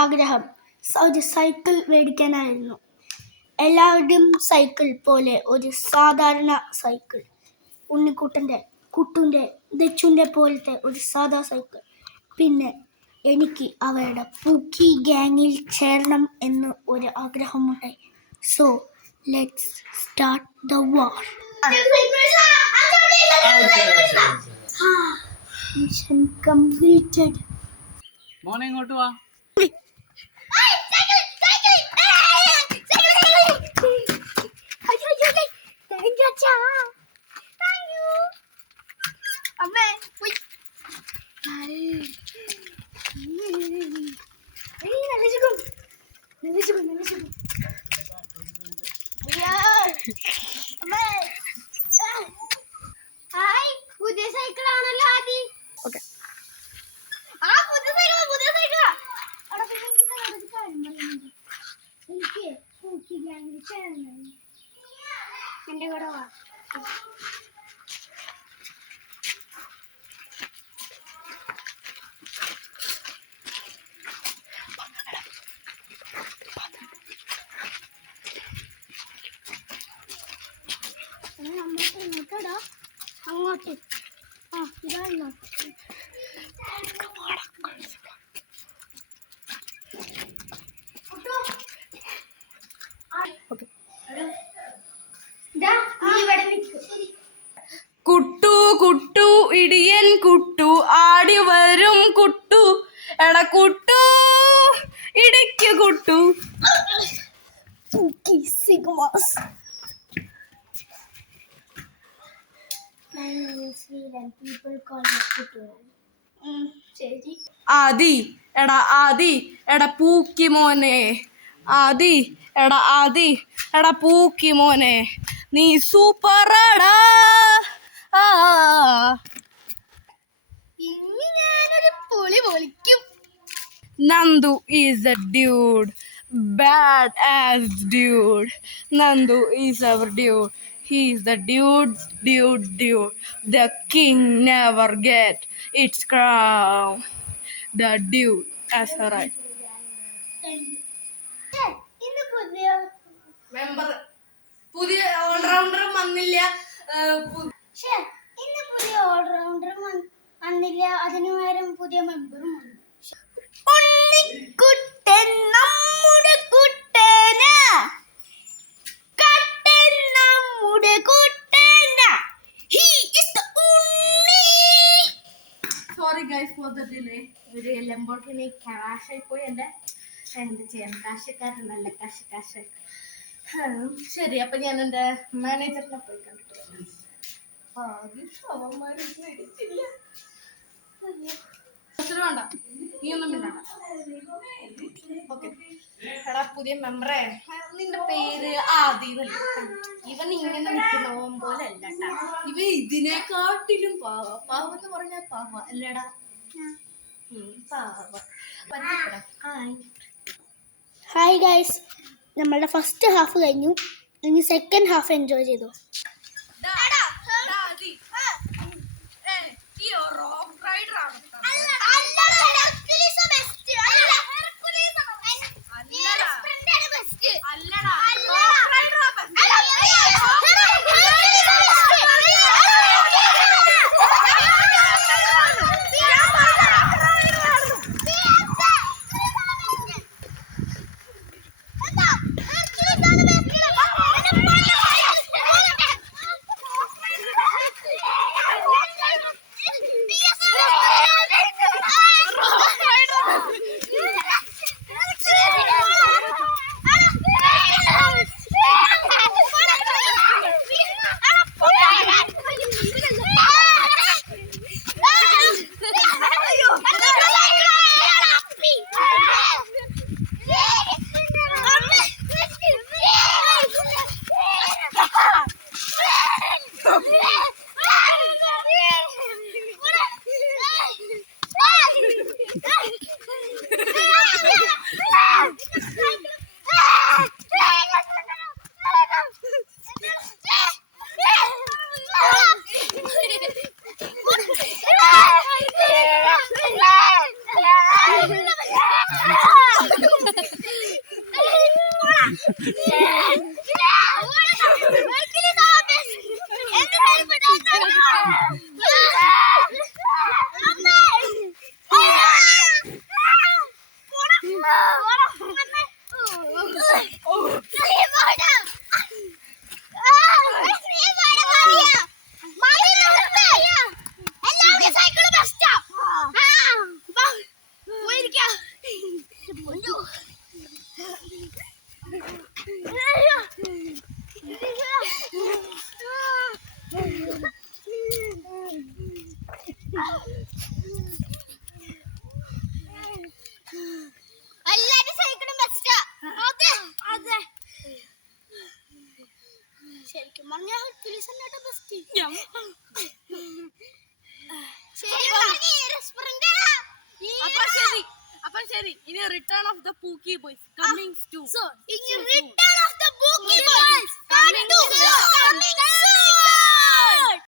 ആഗ്രഹം ഒരു സൈക്കിൾ മേടിക്കാനായിരുന്നു. എല്ലാവരുടെയും സൈക്കിൾ പോലെ ഒരു സാധാരണ സൈക്കിൾ, ഉണ്ണിക്കുട്ടൻ്റെ, കുട്ടുൻ്റെ, ദച്ചുൻ്റെ പോലത്തെ ഒരു സാധാ സൈക്കിൾ. പിന്നെ എനിക്ക് അവരുടെ പൂക്കി ഗ്യാങ്ങിൽ ചേരണം എന്ന് ഒരു ആഗ്രഹമുണ്ടായി. So let's start the war. Mission completed. മോനെ ഇങ്ങോട്ട് വാ. പുതിയ സൈക്കിളാണല്ലോ ആദി. ഓക്കെ, എന്റെ കൂടെ വാ. അങ്ങോട്ട് ഇതാണോ? കുട്ടു കുട്ടു ഇടിയൻ കുട്ടു ആടി വരും കുട്ടു, എട കുട്ടു ഇടിക്കു കുട്ടു. ആദി എടാ ആദി എടാ പൂക്കി മോനെ, ആദി എടാ ആദി എടാ പൂക്കി മോനെ, നീ സൂപ്പറടാ. ഇനി ഞാനൊരു പൊളി പൊളിക്കും. Nandu is a dude, bad ass dude. Nandu is our dude. He's the dude. The king never get its crown. The dude, that's right. ഇന്ന് പുതിയ Member, പുതിയ ഓൾറൗണ്ടർ വന്നില്ല. ഇന്ന് പുതിയ ഓൾറൗണ്ടർ വന്നില്ല, അതിനു പകരം പുതിയ മെമ്പറും വന്നു. ഉണ്ണിക്കുട്ടൻ നമ്മുടെ കുട്ടനാ, കട്ടൻ നമ്മുടെ കുട്ടനാ. He is the Unni. Sorry guys for the delay. ഒരു ലംബോർഗിനി ക്രാഷ് ആയി പോയി. എന്ത് ചെയ്യാൻ, കാശക്കാരൻ നല്ല കാശ്. ശരി, അപ്പൊ ഞാൻ എൻ്റെ മാനേജറിനെ പോയി കണ്ടിട്ട് വേണ്ട, നീ ഒന്നും മിണ്ടണ്ട. ഓക്കെ, എടാ പുതിയ മെമ്പറേ, നിന്റെ പേര് ആദി എന്നല്ലേ? ഇവൻ ഇങ്ങനെ നിൽക്കുന്ന പോലെ അല്ല കേട്ടാ, ഇവൻ ഇതിനെക്കാട്ടിലും പാവെന്ന് പറഞ്ഞാൽ പാവ അല്ലടാ, പാവ. ഹായ് ഗൈസ്, നമ്മളുടെ ഫസ്റ്റ് ഹാഫ് കഴിഞ്ഞു. ഇനി സെക്കൻഡ് ഹാഫ് എൻജോയ് ചെയ്തു. ശരിക്കും പറഞ്ഞാൽ ബെസ്റ്റ്. അപ്പൊ ശരി ഇനി return of the pookie boys coming to